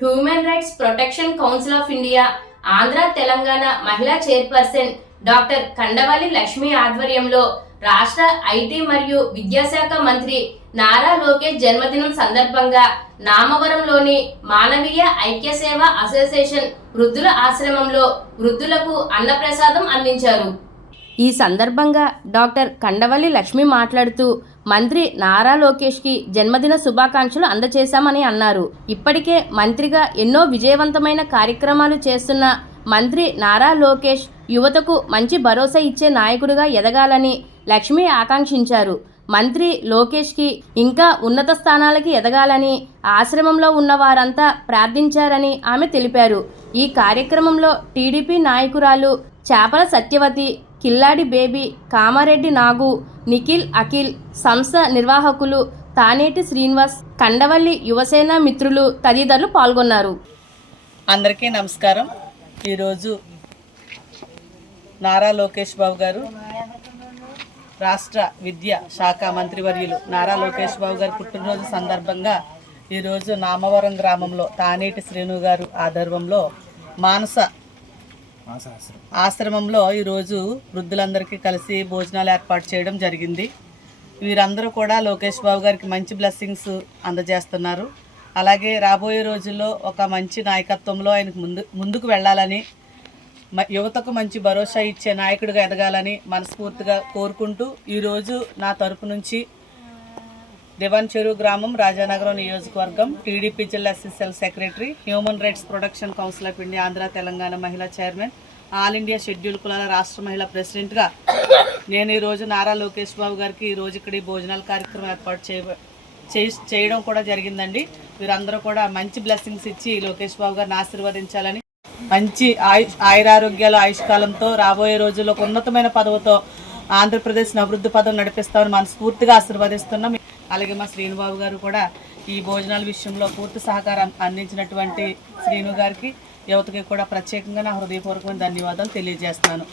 Human rights protection council of India Andhra Telangana మహిళా chairperson doctor Kandavalli Lakshmi ఆధ్వర్యంలో రాష్ట్ర ఐటీ మరియు విద్యాశాఖ మంత్రి నారా లోకేష్ జన్మదినం సందర్భంగా నామవరంలోని మానవీయ ఐక్య సేవ అసోసియేషన్ వృద్ధుల ఆశ్రమంలో వృద్ధులకు అన్నప్రసాదం అందించారు. ఈ సందర్భంగా డాక్టర్ కండవల్లి లక్ష్మి మాట్లాడుతూ మంత్రి నారా లోకేష్కి జన్మదిన శుభాకాంక్షలు అందజేశామని అన్నారు. ఇప్పటికే మంత్రిగా ఎన్నో విజయవంతమైన కార్యక్రమాలు చేస్తున్న మంత్రి నారా లోకేష్ యువతకు మంచి భరోసా ఇచ్చే నాయకుడిగా ఎదగాలని లక్ష్మి ఆకాంక్షించారు. మంత్రి లోకేష్కి ఇంకా ఉన్నత స్థానాలకి ఎదగాలని ఆశ్రమంలో ఉన్న వారంతా ప్రార్థించారని ఆమె తెలిపారు. ఈ కార్యక్రమంలో టీడీపీ నాయకురాలు చేపల సత్యవతి, కిల్లాడి బేబీ, కామారెడ్డి నాగు, నిఖిల్, అఖిల్, సంస్థ నిర్వాహకులు తానేటి శ్రీనివాస్, కండవల్లి యువసేన మిత్రులు తదితరులు పాల్గొన్నారు. అందరికీ నమస్కారం. ఈరోజు నారా లోకేష్ బాబు గారు రాష్ట్ర విద్యా శాఖ మంత్రివర్యులు నారా లోకేష్ బాబు గారి పుట్టినరోజు సందర్భంగా ఈరోజు నామవరం గ్రామంలో తానేటి శ్రీను గారు ఆధ్వర్యంలో మానస ఆశ్రమంలో ఈరోజు వృద్ధులందరికీ కలిసి భోజనాలు ఏర్పాటు చేయడం జరిగింది. వీరందరూ కూడా లోకేష్ బాబు గారికి మంచి బ్లెస్సింగ్స్ అందజేస్తున్నారు. అలాగే రాబోయే రోజుల్లో ఒక మంచి నాయకత్వంలో ఆయనకు ముందుకు వెళ్ళాలని, యువతకు మంచి భరోసా ఇచ్చే నాయకుడిగా ఎదగాలని మనస్ఫూర్తిగా కోరుకుంటూ ఈరోజు నా తరపు నుంచి దివాన్ చెరువు గ్రామం, రాజానగరం నియోజకవర్గం టీడీపీ జిల్లా SSL secretary, human rights protection council of India Andhra Telangana మహిళా చైర్మన్, ఆల్ ఇండియా షెడ్యూల్ కులాల రాష్ట్ర మహిళా ప్రెసిడెంట్గా నేను ఈరోజు నారా లోకేష్ బాబు గారికి ఈరోజు ఇక్కడ ఈ భోజనాల కార్యక్రమం ఏర్పాటు చేయడం కూడా జరిగిందండి. వీరందరూ కూడా మంచి బ్లెస్సింగ్స్ ఇచ్చి లోకేష్ బాబు గారిని ఆశీర్వదించాలని, మంచి ఆయురారోగ్యాలు ఆయుష్కాలంతో రాబోయే రోజుల్లో ఉన్నతమైన పదవితో ఆంధ్రప్రదేశ్ని అభివృద్ధి పదం నడిపిస్తామని మనస్ఫూర్తిగా ఆశీర్వదిస్తున్నాం. అలాగే మా శ్రీనుబాబు గారు కూడా ఈ భోజనాల విషయంలో పూర్తి సహకారం అందించినటువంటి శ్రీను గారికి, యువతకి కూడా ప్రత్యేకంగా నా హృదయపూర్వకమైన ధన్యవాదాలు తెలియజేస్తున్నాను.